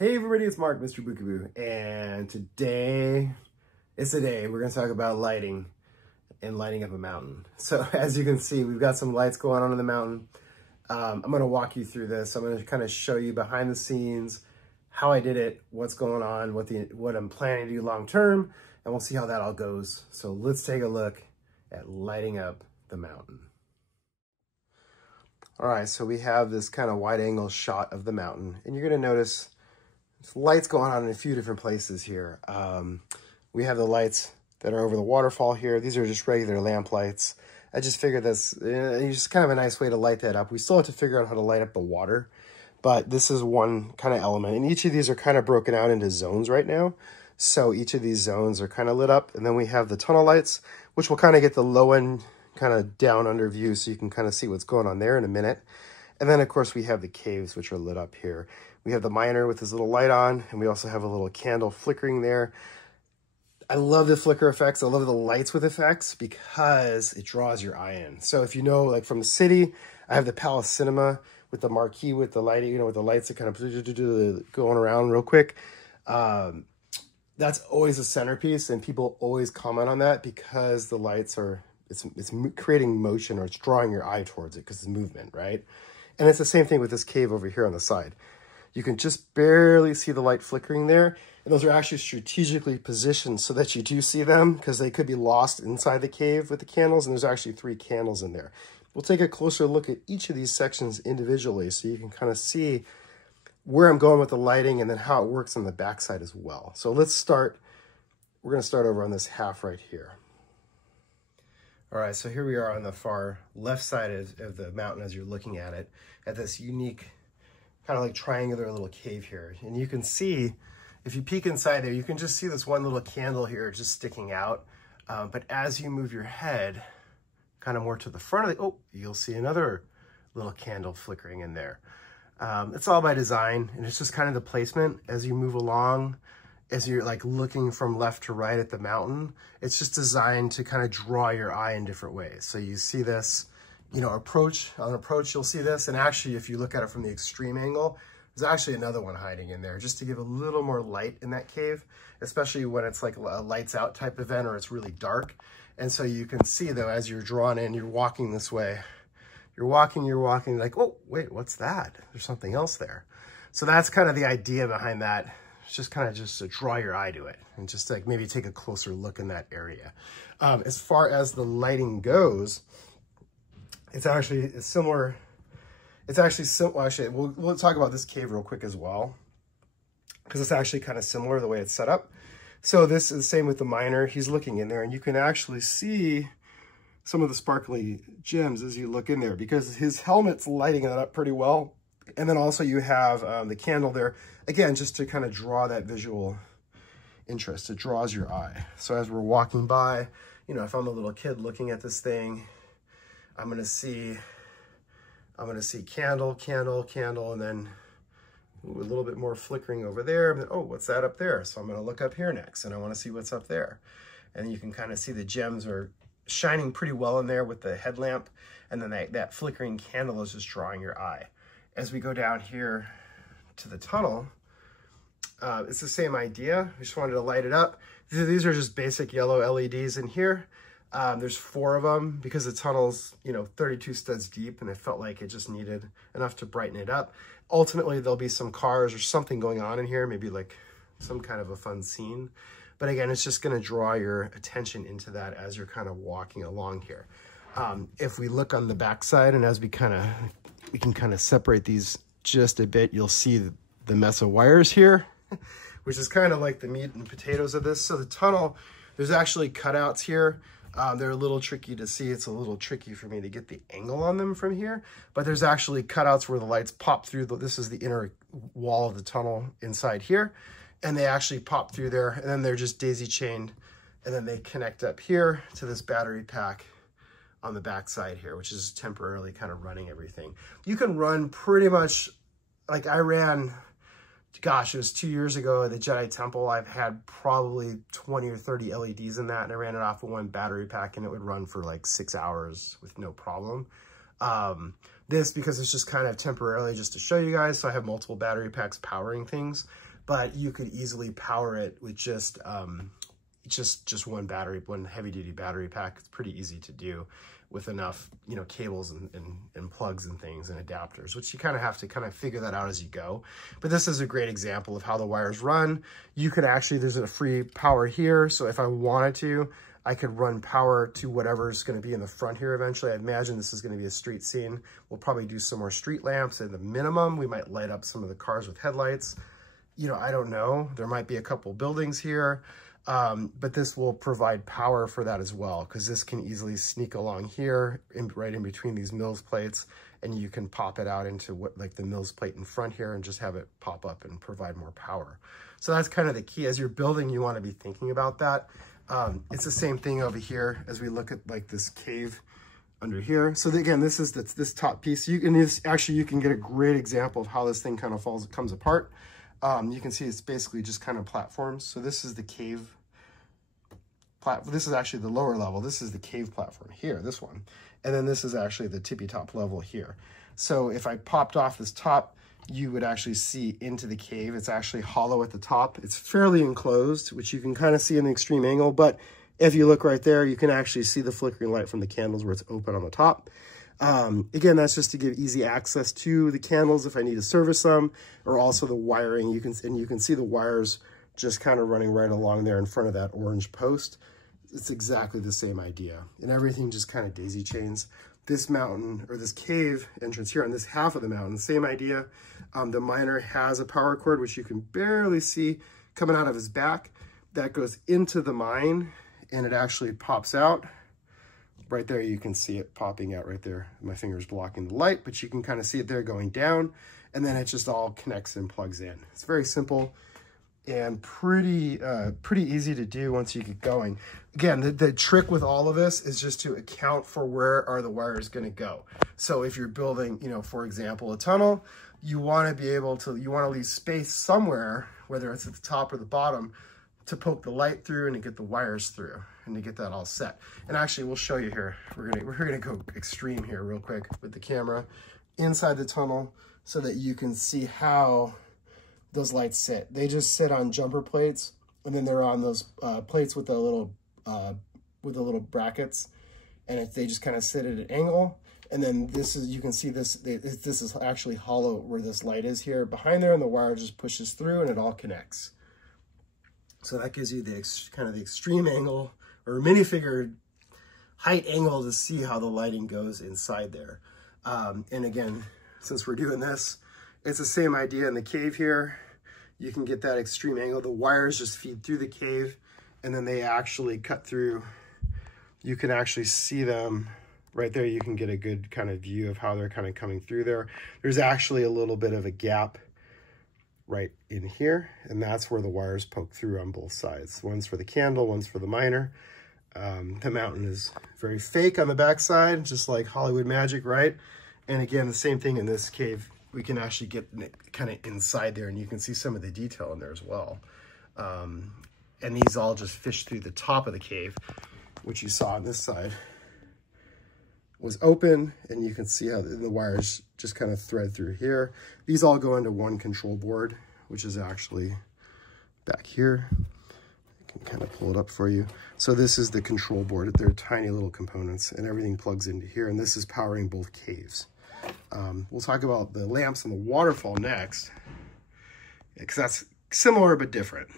Hey everybody, it's Mark, Mr. Bookaboo, and today is the day we're going to talk about lighting and lighting up a mountain. So as you can see, we've got some lights going on in the mountain. I'm going to walk you through this. I'm going to kind of show you behind the scenes, how I did it, what's going on, what I'm planning to do long term, and we'll see how that all goes. So let's take a look at lighting up the mountain. All right, so we have this kind of wide angle shot of the mountain, and you're going to notice lights going on in a few different places here. We have the lights that are over the waterfall here. These are just regular lamp lights. I just figured this is just kind of a nice way to light that up. We still have to figure out how to light up the water, but this is one kind of element. And each of these are kind of broken out into zones right now. So each of these zones are kind of lit up. And then we have the tunnel lights, which will kind of get the low end kind of down under view so you can kind of see what's going on there in a minute. And then, of course, we have the caves, which are lit up here. We have the miner with his little light on, and we also have a little candle flickering there. I love the flicker effects. I love the lights with effects because it draws your eye in. So if you know, like from the city, I have the Palace Cinema with the marquee with the lighting, you know, with the lights that kind of going around real quick. That's always a centerpiece, and people always comment on that because the lights are, it's creating motion, or it's drawing your eye towards it because it's movement, right? And it's the same thing with this cave over here on the side. You can just barely see the light flickering there. And those are actually strategically positioned so that you do see them, because they could be lost inside the cave with the candles. And there's actually 3 candles in there. We'll take a closer look at each of these sections individually so you can kind of see where I'm going with the lighting and then how it works on the backside as well. So let's start. We're going to start over on this half right here. All right, so here we are on the far left side of the mountain as you're looking at it, at this unique kind of like triangular little cave here. And you can see, if you peek inside there, you can just see this one little candle here just sticking out. But as you move your head kind of more to the front of the, you'll see another little candle flickering in there. It's all by design, and it's just kind of the placement as you move along, as you're like looking from left to right at the mountain. It's just designed to kind of draw your eye in different ways. So you see this, you know, on approach, you'll see this. And actually, if you look at it from the extreme angle, there's actually another one hiding in there just to give a little more light in that cave, especially when it's like a lights out type event or it's really dark. And so you can see though, as you're drawn in, you're walking this way, you're walking like, oh, wait, what's that? There's something else there. So that's kind of the idea behind that. It's just kind of just to draw your eye to it and just like maybe take a closer look in that area. As far as the lighting goes, it's actually similar. It's actually simple. Actually, we'll talk about this cave real quick as well, because it's actually kind of similar the way it's set up. So this is the same with the miner. He's looking in there, and you can actually see some of the sparkly gems as you look in there, because his helmet's lighting it up pretty well. And then also you have the candle there, again, just to kind of draw that visual interest. It draws your eye. So as we're walking by, you know, if I'm a little kid looking at this thing, I'm gonna see candle, and then a little bit more flickering over there. And then, oh, what's that up there? So I'm gonna look up here next, and I wanna see what's up there. And you can kind of see the gems are shining pretty well in there with the headlamp, and then that flickering candle is just drawing your eye. As we go down here to the tunnel, it's the same idea. I just wanted to light it up. These are just basic yellow LEDs in here. There's 4 of them because the tunnel's, you know, 32 studs deep, and it felt like it just needed enough to brighten it up. Ultimately, there'll be some cars or something going on in here, maybe like some kind of a fun scene. But again, it's just gonna draw your attention into that as you're kind of walking along here. If we look on the backside, and as we can kind of separate these just a bit, you'll see the mess of wires here, which is kind of like the meat and potatoes of this. So the tunnel, there's actually cutouts here. They're a little tricky to see. It's a little tricky for me to get the angle on them from here, but there's actually cutouts where the lights pop through. This is the inner wall of the tunnel inside here, and they actually pop through there, and then they're just daisy chained, and then they connect up here to this battery pack on the back side here, which is temporarily kind of running everything. You can run pretty much, like I ran, gosh, it was 2 years ago at the Jedi Temple. I've had probably 20 or 30 LEDs in that, and I ran it off of one battery pack, and it would run for like 6 hours with no problem. This, because it's just kind of temporarily just to show you guys, so I have multiple battery packs powering things. but you could easily power it with just one battery, one heavy duty battery pack. It's pretty easy to do with enough, you know, cables and plugs and things and adapters, which you kind of have to kind of figure that out as you go. But this is a great example of how the wires run. You could actually, there's a free power here. So if I wanted to, I could run power to whatever's going to be in the front here eventually. I imagine this is going to be a street scene. We'll probably do some more street lamps at the minimum. We might light up some of the cars with headlights. You know, I don't know. There might be a couple buildings here. But this will provide power for that as well, because this can easily sneak along here, right in between these Mills plates, and you can pop it out into what, like the Mills plate in front here, and just have it pop up and provide more power. So that's kind of the key. As you're building, you want to be thinking about that. It's the same thing over here as we look at like this cave under here. So again, this is this top piece. You can you can get a great example of how this thing kind of comes apart. You can see it's basically just kind of platforms. So this is the cave. This is actually the lower level. This is the cave platform here, this one. And then this is actually the tippy top level here. So if I popped off this top, you would actually see into the cave. It's actually hollow at the top. It's fairly enclosed, which you can kind of see in the extreme angle. But if you look right there, you can actually see the flickering light from the candles where it's open on the top. Again, that's just to give easy access to the candles if I need to service them, or also the wiring. You can see the wires just kind of running right along there in front of that orange post. It's exactly the same idea, and everything just kind of daisy chains. This mountain, or this cave entrance here on this half of the mountain, same idea. The miner has a power cord, which you can barely see coming out of his back. That goes into the mine, and it actually pops out. Right there, you can see it popping out right there. My finger's blocking the light, but you can kind of see it there going down, and then it just all connects and plugs in. It's very simple and pretty easy to do once you get going. Again, the trick with all of this is just to account for where are the wires going to go. So if you're building, you know, for example, a tunnel, you want to be able to, you want to leave space somewhere, whether it's at the top or the bottom, to poke the light through and to get the wires through and to get that all set. And actually, we'll show you here. We're gonna go extreme here real quick with the camera inside the tunnel so that you can see how those lights sit. They just sit on jumper plates, and then they're on those plates with the little brackets, and they just kind of sit at an angle. And then this is, you can see this is actually hollow where this light is here behind there, and the wire just pushes through and it all connects. So that gives you the kind of the extreme angle or minifigure height angle to see how the lighting goes inside there. And again, since we're doing this, it's the same idea in the cave here. You can get that extreme angle. The wires just feed through the cave, and then they actually cut through. You can actually see them right there. You can get a good kind of view of how they're kind of coming through there. There's actually a little bit of a gap right in here, and that's where the wires poke through on both sides. One's for the candle, one's for the miner. The mountain is very fake on the backside, just like Hollywood Magic, right? And again, the same thing in this cave. We can actually get kind of inside there, and you can see some of the detail in there as well. And these all just fish through the top of the cave, which you saw on this side was open, and you can see how the wires just kind of thread through here. These all go into one control board, which is actually back here. I can kind of pull it up for you. So this is the control board. They're tiny little components, and everything plugs into here, and this is powering both caves. We'll talk about the lamps and the waterfall next, because that's similar but different.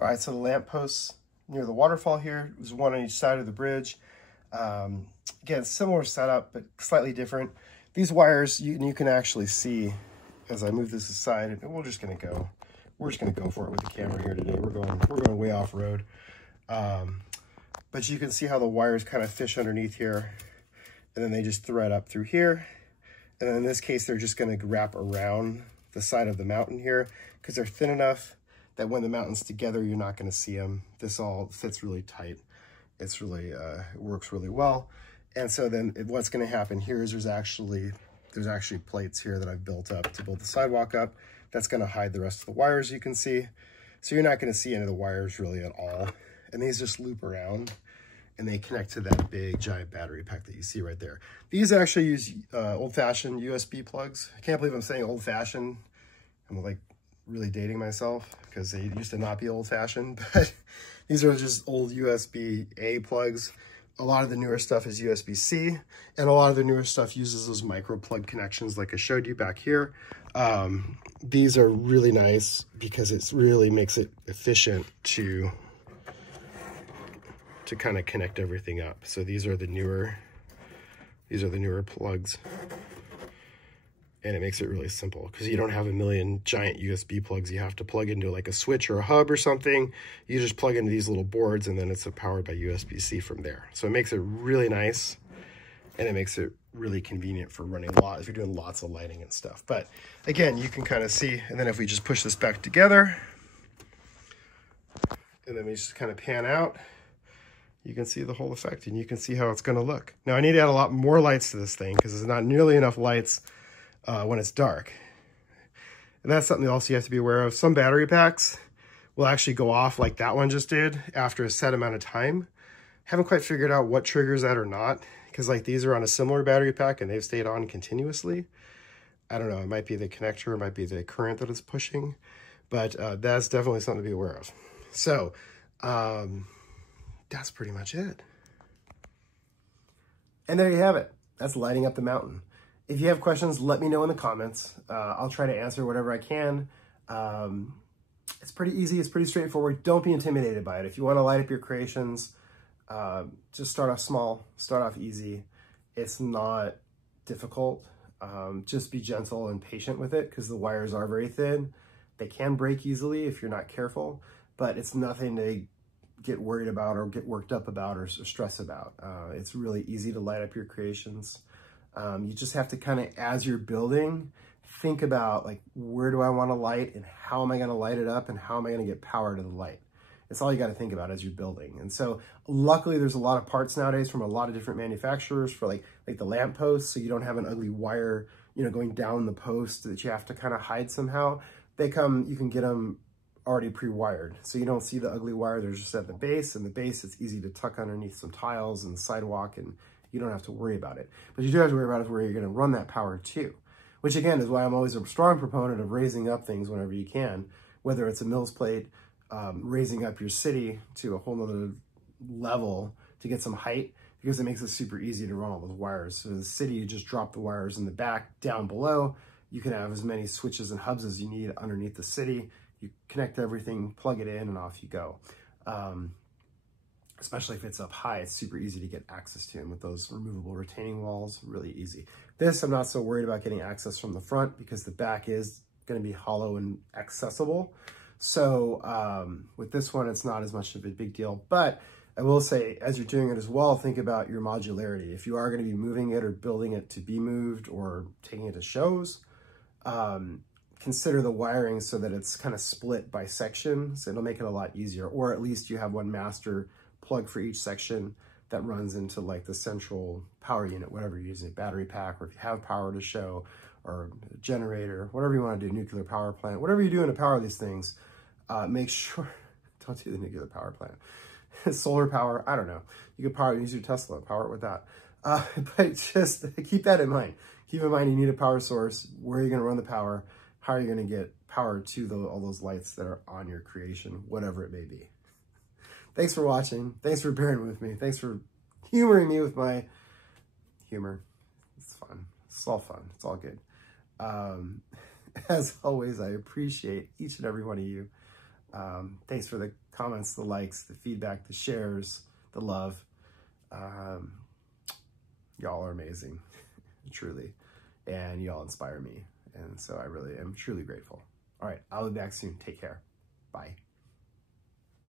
All right, so the lamp posts near the waterfall here. There's one on each side of the bridge. Again, similar setup, but slightly different. These wires, you can actually see as I move this aside, and we're just gonna go for it with the camera here today. We're going way off road. But you can see how the wires kind of fish underneath here, and then they just thread up through here. And then in this case, they're just gonna wrap around the side of the mountain here, because they're thin enough that when the mountain's together, you're not gonna see them. This all fits really tight. It's really, it works really well. And so then what's gonna happen here is there's actually plates here that I've built up to build the sidewalk up. That's gonna hide the rest of the wires, you can see. So you're not gonna see any of the wires really at all. And these just loop around, and they connect to that big giant battery pack that you see right there. These actually use old-fashioned USB plugs. I can't believe I'm saying old-fashioned. I'm like really dating myself because they used to not be old-fashioned, but these are just old USB-A plugs. A lot of the newer stuff is USB-C, and a lot of the newer stuff uses those micro plug connections like I showed you back here. These are really nice because it really makes it efficient to kind of connect everything up. So these are the newer plugs. And it makes it really simple because you don't have a million giant USB plugs you have to plug into like a switch or a hub or something. You just plug into these little boards and then it's powered by USB-C from there. So it makes it really nice, and it makes it really convenient for running if you're doing lots of lighting and stuff. But again, you can kind of see, and then if we just push this back together, and then we just kind of pan out, you can see the whole effect and you can see how it's going to look. Now I need to add a lot more lights to this thing because there's not nearly enough lights when it's dark. And that's something else you have to be aware of. Some battery packs will actually go off like that one just did after a set amount of time. Haven't quite figured out what triggers that or not, because like these are on a similar battery pack and they've stayed on continuously. I don't know, it might be the connector, it might be the current that it's pushing, but that's definitely something to be aware of. So that's pretty much it. And there you have it. That's lighting up the mountain. If you have questions, let me know in the comments. I'll try to answer whatever I can. It's pretty easy. It's pretty straightforward. Don't be intimidated by it. If you want to light up your creations, just start off small, start off easy. It's not difficult. Just be gentle and patient with it because the wires are very thin. They can break easily if you're not careful, but it's nothing to get worried about or get worked up about or stress about. It's really easy to light up your creations. You just have to kind of, as you're building, think about like, where do I want to light and how am I going to light it up and how am I going to get power to the light? It's all you got to think about as you're building. And so luckily there's a lot of parts nowadays from a lot of different manufacturers for like the lamp posts. So you don't have an ugly wire, you know, going down the post that you have to kind of hide somehow. You can get them already pre-wired. So you don't see the ugly wire. They're just at the base, and the base it's easy to tuck underneath some tiles and the sidewalk, and you don't have to worry about it. But you do have to worry about is where you're going to run that power to, which again is why I'm always a strong proponent of raising up things whenever you can, whether it's a Mills plate, raising up your city to a whole nother level to get some height, because it makes it super easy to run all those wires. So the city, you just drop the wires in the back down below. You can have as many switches and hubs as you need underneath the city. You connect everything, plug it in, and off you go. Especially if it's up high, it's super easy to get access to them with those removable retaining walls, really easy. This, I'm not so worried about getting access from the front because the back is gonna be hollow and accessible. So with this one, it's not as much of a big deal, but I will say, as you're doing it as well, think about your modularity. If you are gonna be moving it or building it to be moved or taking it to shows, consider the wiring so that it's kind of split by section, so it'll make it a lot easier, or at least you have one master plug for each section that runs into like the central power unit, whatever you're using, a battery pack, or if you have power to show, or a generator, whatever you want to do, nuclear power plant, whatever you do to power these things, make sure, don't do the nuclear power plant. Solar power, I don't know. You could use your Tesla, power it with that. But just keep that in mind. Keep in mind you need a power source. Where are you going to run the power? How are you going to get power to all those lights that are on your creation, whatever it may be. Thanks for watching. Thanks for bearing with me. Thanks for humoring me with my humor. It's fun. It's all fun. It's all good. As always, I appreciate each and every one of you. Thanks for the comments, the likes, the feedback, the shares, the love. Y'all are amazing, truly. And y'all inspire me. And so I really am truly grateful. All right, I'll be back soon. Take care. Bye.